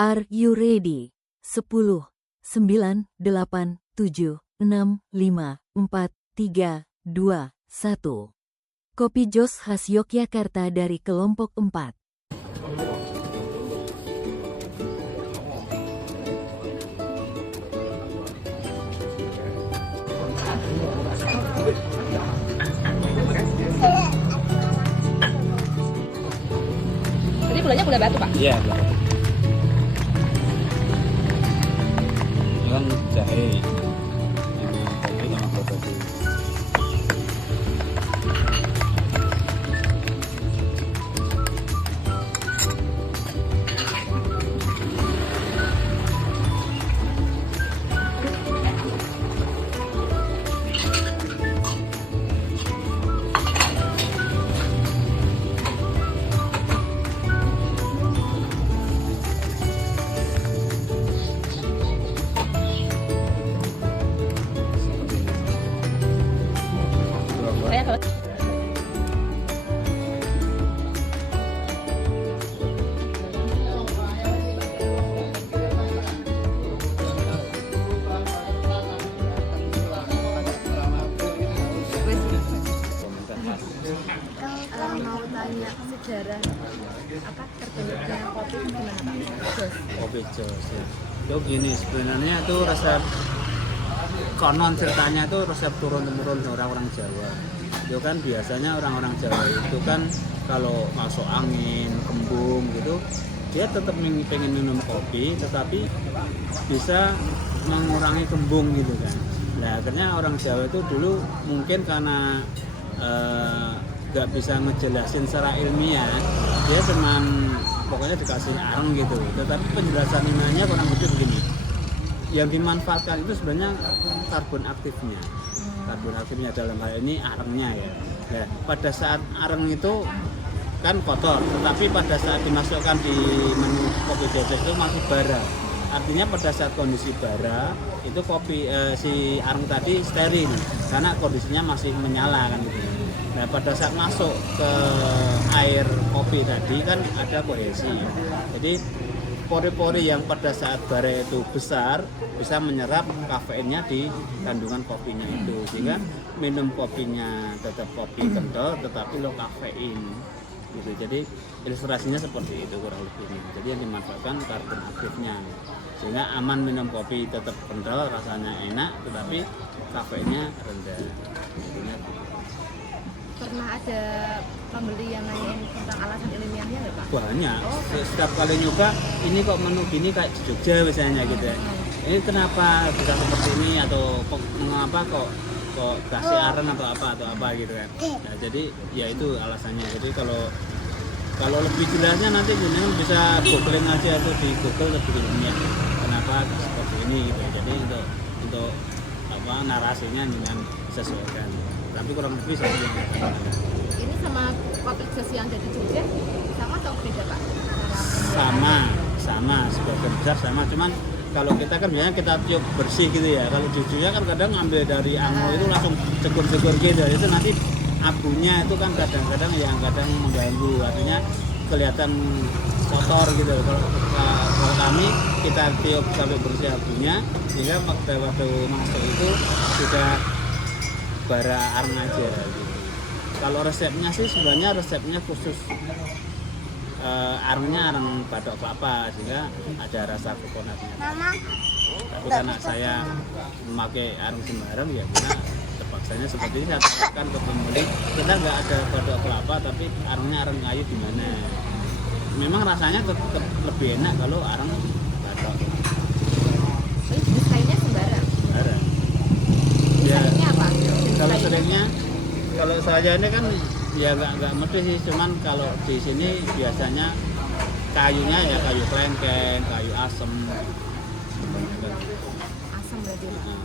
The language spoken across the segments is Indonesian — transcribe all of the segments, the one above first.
Are you ready? 10, 9, 8, 7, 6, 5, 4, 3, 2, 1. Kopi Jos khas Yogyakarta dari kelompok 4. Jadi gulanya gula batu, Pak? Iya, gula batu. Ini kan jahe. Ini kopi sama gula batu. Saya kalau mau tanya sejarah apa terbentuknya kopi itu gimana Pak? Jos. Kopi Jos ya. Itu gini, sebenarnya itu resep konon ceritanya itu resep turun-temurun orang-orang Jawa. Itu kan biasanya orang-orang Jawa itu kan kalau masuk angin, kembung gitu, dia tetap pengen minum kopi, tetapi bisa mengurangi kembung gitu kan. Nah akhirnya orang Jawa itu dulu mungkin karena nggak bisa ngejelasin secara ilmiah, dia cuman pokoknya dikasih areng gitu. Tetapi penjelasan ilmiahnya kurang lebih begini. Yang dimanfaatkan itu sebenarnya karbon aktifnya. Karbon aktifnya dalam hal ini arengnya ya. Nah, pada saat areng itu kan kotor, tetapi pada saat dimasukkan di menu kopi Jos itu masih bara. Artinya pada saat kondisi bara itu kopi si areng tadi steril karena kondisinya masih menyala kan gitu. Nah, pada saat masuk ke air kopi tadi kan ada kohesi. Jadi pori-pori yang pada saat bara itu besar bisa menyerap kafeinnya di kandungan kopinya itu, sehingga minum kopinya tetap kopi kental tetapi low kafein gitu. Jadi ilustrasinya seperti itu kurang lebihnya. Jadi yang dimanfaatkan karbon aktifnya sehingga aman minum kopi tetap kental, rasanya enak tetapi kafeinnya rendah. Intinya gitu. Pernah ada pembeli yang nanyain tentang alasan ilmiahnya nggak Pak? Banyak. Setiap kali nyoba ini kok menu gini kayak di Jogja misalnya gitu ya. Ini kenapa bisa seperti ini atau mengapa kok kasih areng atau apa gitu kan. Nah, jadi ya itu alasannya. Jadi kalau lebih jelasnya nanti gunakan bisa googling aja atau di Google lebih ilmiah. Kenapa seperti ini gitu ya. Jadi untuk apa narasinya dengan sesuaikan. Tapi kurang lebih saya Ini sama kopi Jos yang ada di Jogja sama atau beda Pak? sama sebagian besar sama, cuman kalau kita kan biasanya kita tiup bersih gitu ya. Kalau jujurnya kan kadang ambil dari ango itu langsung cekur-cekur gitu, itu nanti abunya itu kan kadang-kadang yang kadang mengganggu, artinya kelihatan kotor gitu. Kalau kami kita tiup sampai bersih abunya sehingga waktu masuk itu sudah bara areng aja gitu. Kalau resepnya sih sebenarnya resepnya khusus arengnya areng batok kelapa sehingga ada rasa kokonatnya. Tapi karena saya memakai areng sembarang ya karena terpaksanya seperti ini, saya katakan ke pembeli kita nggak ada batok kelapa tapi arengnya areng kayu gimana. Memang rasanya tetap lebih enak kalau areng batok. Ini jenis kayunya sembarang. Sembarang. Jenis Ya, kayunya apa? kalau seringnya kalau saya ini kan ya nggak mesti sih, cuman kalau di sini biasanya kayunya ya kayu klengkeng, kayu asem. Asam berarti Pak.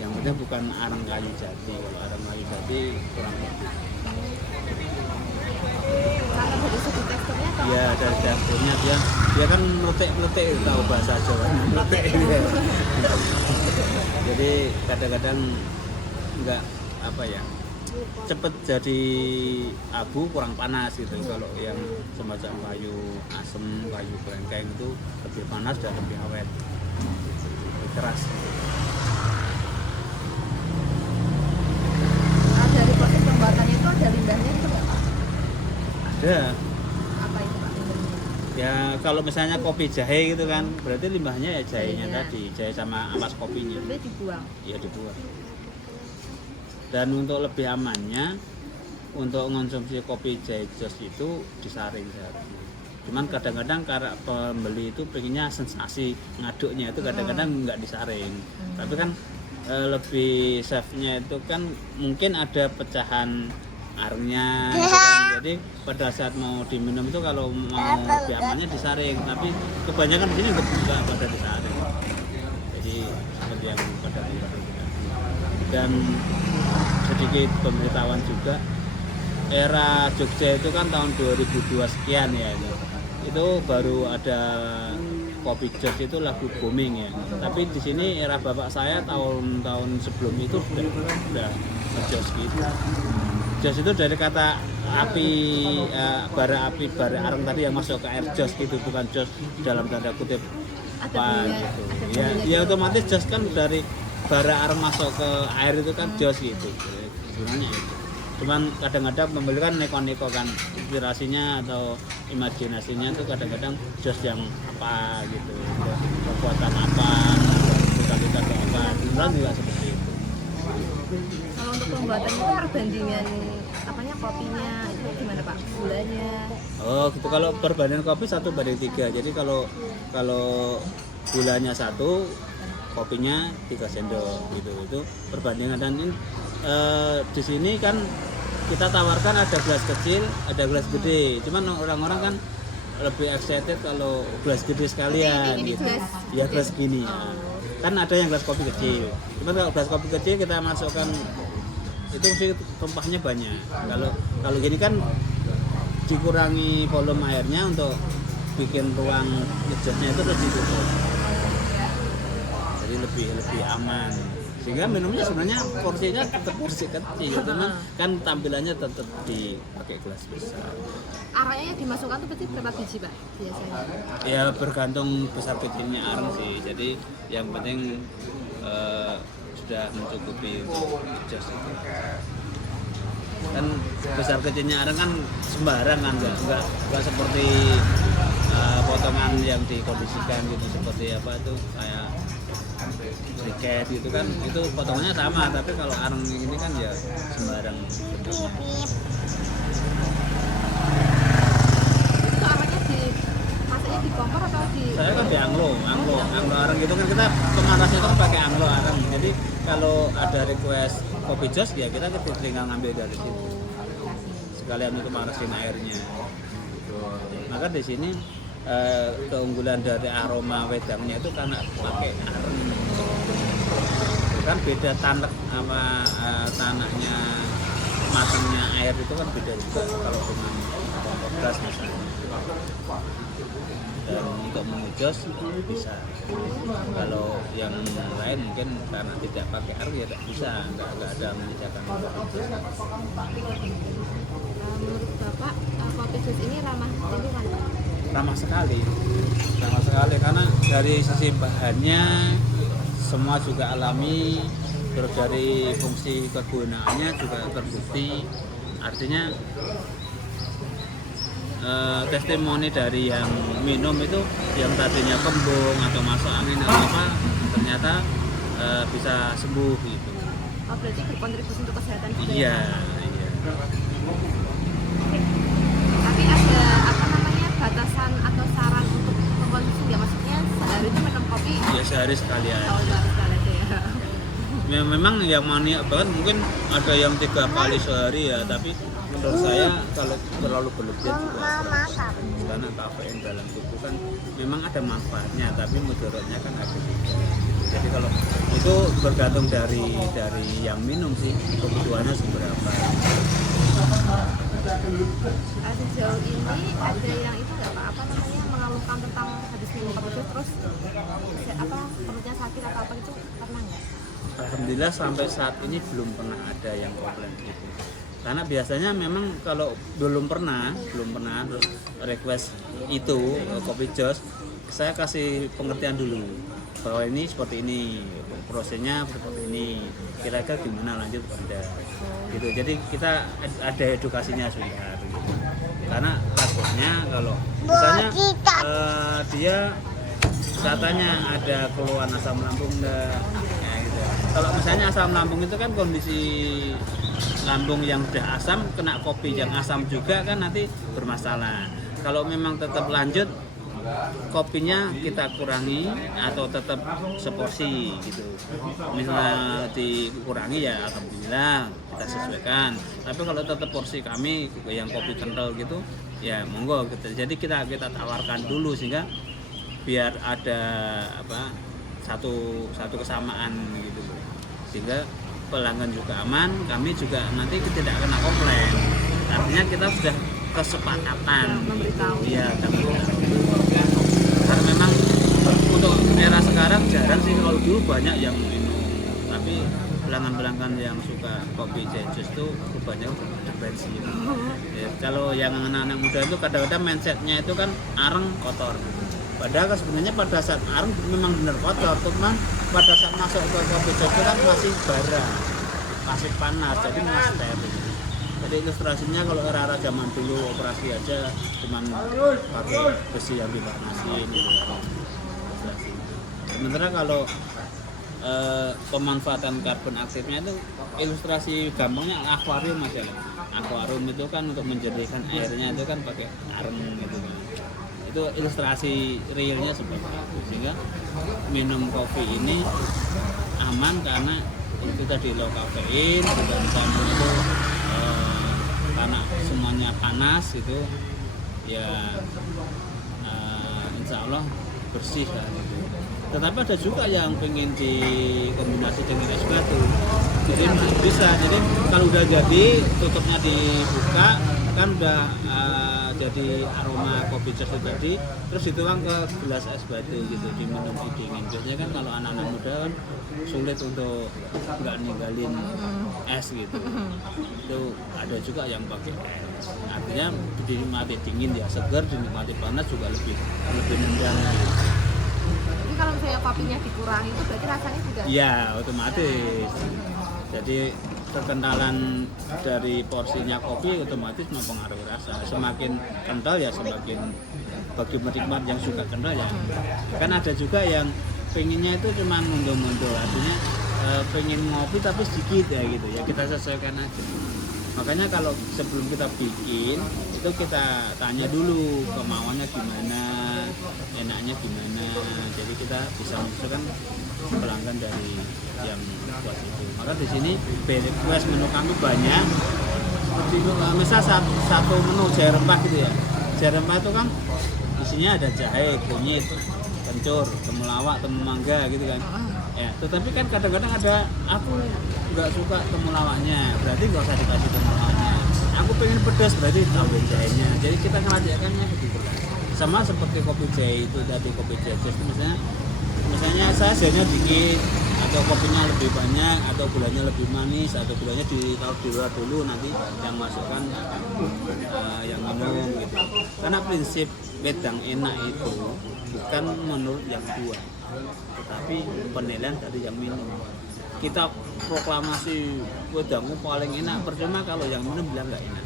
Yang penting bukan areng kayu jati. Kalau areng kayu jati kurang lebih. Kalau dari segi teksturnya atau Ya dari teksturnya dia kan meletek tahu bahasa Jawa meletek. Jadi kadang-kadang nggak apa ya cepet jadi abu, kurang panas gitu. Kalau yang semacam kayu asem, kayu Brengkeng itu lebih panas dan lebih awet, lebih keras. Nah, dari proses pembuatannya itu ada limbahnya itu nggak Pak? Ada. Apa itu Pak limbahnya? Ya kalau misalnya kopi jahe gitu kan, berarti limbahnya ya jahenya Jahenya. tadi, jahe sama ampas kopinya. Terus dia dibuang. Ya dibuang. Dan untuk lebih amannya, untuk mengonsumsi kopi jahe jos itu disaring seharusnya. Cuman kadang-kadang karena pembeli itu pengennya sensasi ngaduknya itu kadang-kadang nggak disaring. Tapi kan lebih safe-nya itu kan mungkin ada pecahan arengnya gitu kan. Jadi pada saat mau diminum itu kalau mau lebih amannya disaring. Tapi kebanyakan di sini nggak pada disaring. Jadi seperti yang pada lihat. Dan sedikit pemberitahuan juga, era Jogja itu kan tahun 2002 sekian ya, itu baru ada kopi jos itu lagu booming ya. Tapi di sini era bapak saya tahun-tahun sebelum itu sudah jos gitu. Jos itu dari kata api, bara areng tadi yang masuk ke air jos gitu, bukan jos dalam tanda kutip apa gitu. Ya otomatis jos kan dari bara areng masuk ke air itu kan jos gitu. Sebenarnya itu. Cuman kadang-kadang pembeli kan neko-neko kan inspirasinya atau imajinasinya itu kadang-kadang jos yang apa gitu, kekuatan apa, kita apa, beneran juga seperti itu. Kalau untuk pembuatan itu perbandingan apanya kopinya itu gimana Pak? Gulanya? Oh gitu, kalau perbandingan kopi 1:3. Jadi kalau gulanya 1, kopinya 3 sendok gitu. Itu perbandingan. Dan ini, di sini kan kita tawarkan ada gelas kecil, ada gelas gede. Cuman orang-orang kan lebih excited kalau gelas gede sekalian ini gitu. gelas Ya gelas gini ya. Kan ada yang gelas kopi kecil. Cuman kalau gelas kopi kecil kita masukkan itu sih tumpahnya banyak. Kalau gini kan dikurangi volume airnya untuk bikin ruang ngejosnya itu terus ditutup. Jadi lebih aman. Sehingga minumnya sebenarnya porsinya tetap porsi kecil, cuman kan tampilannya tetap dipakai gelas besar. Araknya yang dimasukkan tuh berarti berapa biji Pak biasanya? Ya bergantung besar kecilnya areng sih. Jadi yang penting sudah mencukupi untuk jos itu. Kan besar kecilnya areng kan sembarang kan, nggak seperti potongan yang dikondisikan gitu, seperti apa itu kayak briket gitu kan, itu potongannya sama, tapi kalau areng ini kan ya sembarang bentuknya. Itu araknya masaknya di kompor atau di? Saya kan di anglo areng gitu kan, kita pemanasnya kan pakai anglo areng. Jadi kalau ada request kopi jos ya kita tinggal ngambil dari situ. Sekalian itu manasin airnya. Maka di sini keunggulan dari aroma wedangnya itu karena pakai areng. Kan beda tanah sama tanahnya matangnya air itu kan beda juga kalau dengan kompor gas misalnya. Dan untuk mengujos bisa. Kalau yang lain mungkin karena tidak pakai areng ya tidak bisa, nggak ada menyediakan ujos. Menurut Bapak kopi jos ini ramah lingkungan Pak? Ramah sekali karena dari sisi bahannya semua juga alami, terus dari fungsi kegunaannya juga terbukti. Artinya testimoni dari yang minum itu yang tadinya kembung atau masuk angin atau apa ternyata bisa sembuh gitu. Oh berarti berkontribusi untuk kesehatan juga? Iya. Tapi ada apa namanya batasan atau saran untuk pengkonsumsi nggak? Maksudnya sehari itu minum kopi? Ya sehari sekali aja. Oh sehari sekali aja ya. Ya, memang yang maniak banget mungkin ada yang 3 kali sehari ya, tapi menurut saya kalau terlalu berlebihan juga karena kafein dalam tubuh kan memang ada manfaatnya, tapi mudaratnya kan ada juga. Jadi kalau itu bergantung dari yang minum sih kebutuhannya seberapa. Sejauh ini ada yang itu nggak Pak? Apa namanya mengeluhkan tentang habis minum kopi jos terus apa perutnya sakit atau apa itu pernah nggak? Alhamdulillah sampai saat ini belum pernah ada yang komplain gitu. Karena biasanya memang kalau belum pernah terus request itu kopi jos, saya kasih pengertian dulu bahwa ini seperti ini, prosesnya seperti ini, kira-kira gimana lanjut Anda gitu. Jadi kita ada edukasinya sudah gitu. Karena takutnya kalau misalnya dia katanya ada keluhan asam lambung enggak ya gitu. Kalau misalnya asam lambung itu kan kondisi lambung yang sudah asam kena kopi yang asam juga kan nanti bermasalah. Kalau memang tetap lanjut kopinya kita kurangi atau tetap seporsi gitu. Misalnya dikurangi ya alhamdulillah kita sesuaikan. Tapi kalau tetap porsi kami yang kopi kental gitu ya monggo gitu. Jadi kita tawarkan dulu sehingga biar ada satu kesamaan gitu. Sehingga pelanggan juga aman, kami juga nanti tidak kena komplain. Artinya kita sudah kesepakatan ya karena memang untuk era sekarang jarang sih, kalau dulu banyak yang minum, tapi pelanggan-pelanggan yang suka kopi jus itu kebanyakan udah pensiun ya, kalau yang anak-anak muda itu kadang-kadang mindsetnya itu kan areng kotor, padahal sebenarnya pada saat areng memang benar kotor, cuman pada saat masuk ke kopi jus itu kan masih bara, masih panas, jadi masih steril. Jadi ilustrasinya kalau era-era zaman dulu operasi aja cuman pakai besi yang dipanasin gitu. Sementara kalau pemanfaatan karbon aktifnya itu ilustrasi gampangnya akuarium aja. Akuarium itu kan untuk menjernihkan airnya itu kan pakai areng gitu kan. Itu ilustrasi realnya seperti itu. Sehingga minum kopi ini aman karena itu tadi low kafein, dan campur itu karena semuanya panas itu ya insya Allah bersih lah gitu. Tetapi ada juga yang pengen dikombinasi dengan es batu, jadi bisa. Jadi kalau udah jadi tutupnya dibuka kan udah jadi aroma kopi jos tadi, terus dituang ke gelas es batu gitu, diminum dingin. Biasanya kan kalau anak-anak muda kan sulit untuk nggak ninggalin es gitu. Itu ada juga yang pakai es. Artinya dinikmati dingin ya segar, dinikmati panas juga lebih nendang. Jadi kalau misalnya kopinya dikurangi itu berarti rasanya juga? Iya, otomatis. Jadi kekentalan dari porsinya kopi otomatis mempengaruhi rasa. Semakin kental ya semakin bagi penikmat yang suka kental ya. Kan ada juga yang pengennya itu cuma mundur-mundur, artinya pengen ngopi tapi sedikit ya gitu ya, kita sesuaikan aja. Makanya kalau sebelum kita bikin itu kita tanya dulu kemauannya gimana, enaknya gimana. Jadi kita bisa menentukan pelanggan dari yang puas itu. Maka di sini request menu kami banyak. Seperti itu, misal satu menu jahe rempah gitu ya. Jahe rempah itu kan isinya ada jahe, kunyit, kencur, temulawak, temulangga gitu kan. Ya, tetapi kan kadang-kadang ada aku nggak suka temulawaknya, berarti nggak usah dikasih temulawaknya. Aku pengen pedas, berarti tambahin jahenya. Jadi kita ngelajakannya begitu. Sama seperti kopi jahe itu tadi, kopi jahe itu misalnya saya jahenya dikit atau kopinya lebih banyak atau gulanya lebih manis atau gulanya ditaruh di luar dulu, nanti yang masukkan yang minum gitu. Karena prinsip wedang enak itu bukan menurut yang buat, tetapi penilaian dari yang minum. Kita proklamasi wedangmu paling enak, percuma kalau yang minum bilang nggak enak.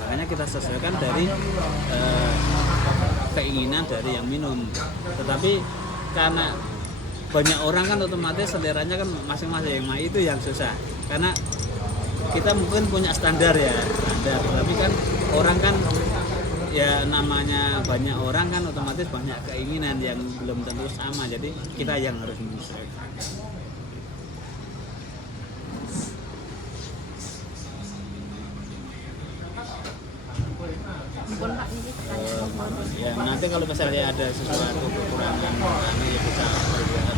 Makanya kita sesuaikan dari keinginan dari yang minum. Tetapi karena banyak orang kan otomatis seleranya kan masing-masing, nah itu yang susah. Karena kita mungkin punya standar ya, tapi kan orang kan ya namanya banyak orang kan otomatis banyak keinginan yang belum tentu sama, jadi kita yang harus menyesuaikan. Ya nanti kalau misalnya ada sesuatu kekurangan kami ya bisa berbuat.